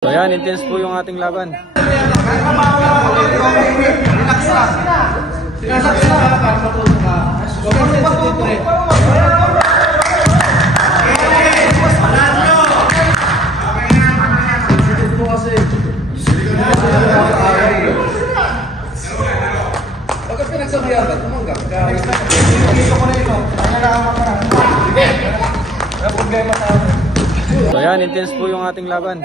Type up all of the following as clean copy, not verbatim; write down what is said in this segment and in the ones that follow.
So yan, intense po yung ating laban. Relax lang. Relax lang para matuto ka. Bakit pinagsabihan ka? Tumanggap ka. Ito ko na ito. Kaya nakamak ka na. Hindi. Wala problema sa akin. So yan, intense po yung ating laban.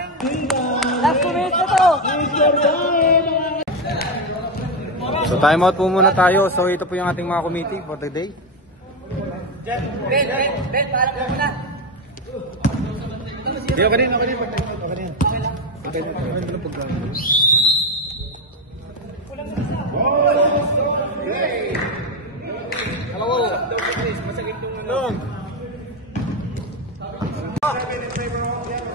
Last 2 minutes na to. So time out po muna tayo. So ito po yung ating mga committee for the day. Ben, parang mo muna. Hindi, okay din. Okay din.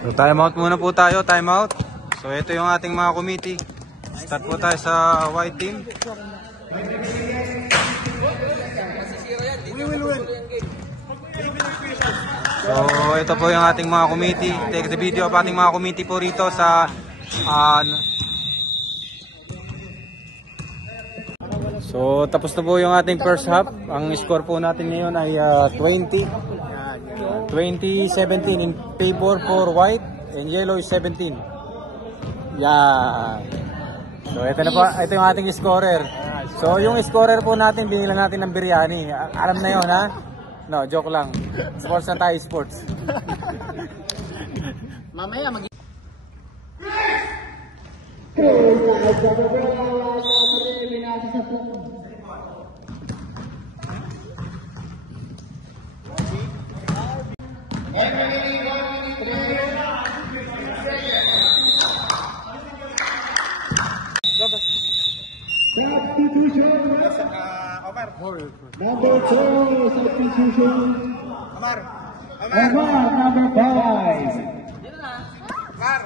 So time out muna po tayo. Time out. So ito yung ating mga committee. Start po tayo sa white team. So ito po yung ating mga committee. Take the video of ating mga committee po rito sa So tapos na po yung ating first half. Ang score po natin ngayon ay 20-17 in favor for white and yellow is 17. Yan. So ito na po, ito yung ating scorer. So yung scorer po natin, binilan natin ng biryani. Alam na yun, ha? No, joke lang. Sports na tayo, sports. Mamaya mag Number 2, substitution. Amar, number 5. Amar.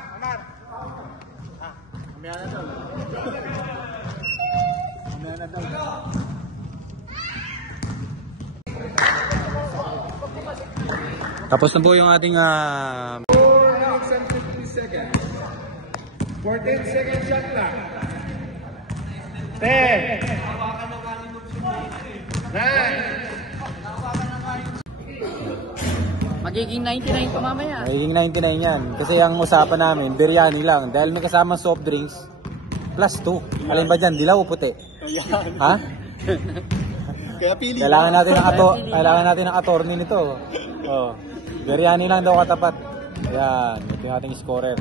Tapos na po yung ating 4 minutes and 50 seconds. 14 seconds shot lang. 10. 9. magiging 99 pa mamaya. Magiging 99 yan. Kasi ang usapan namin, biryani lang. Dahil may kasamang soft drinks, plus 2. Alin ba dyan? Dilaw o puti? Ha? Kaya pili. Kailangan natin ng attorney nito. Oh. Biryani lang daw katapat. Yan. Ito yung ating scorer.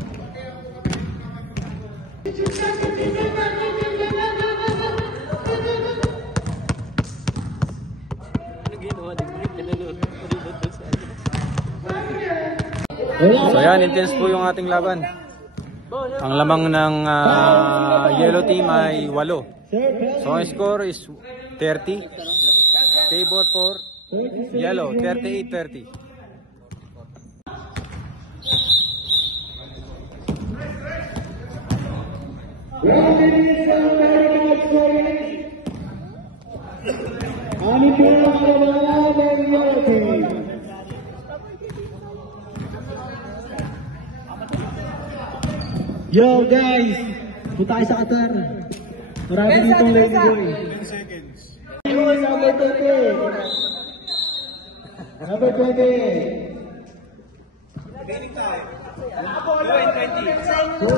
So yan, intense po yung ating laban. Ang lamang ng yellow team ay 8. So ang score is 30. Favor for yellow, 38-30. Yo guys, punta tayo sa Qatar. Marami ditong lady boy. 10 seconds. Number 20. Number 20. Training time. 2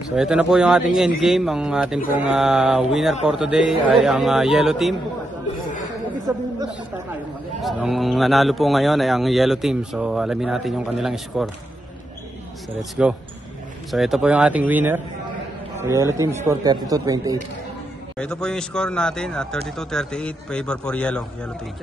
So ito na po yung ating end game. Ang ating pong winner for today ay ang yellow team. So ang nanalo po ngayon ay ang yellow team. So alamin natin yung kanilang score. So let's go. So ito po yung ating winner. So yellow team score 32-28. So ito po yung score natin at 32-38 favor for yellow team.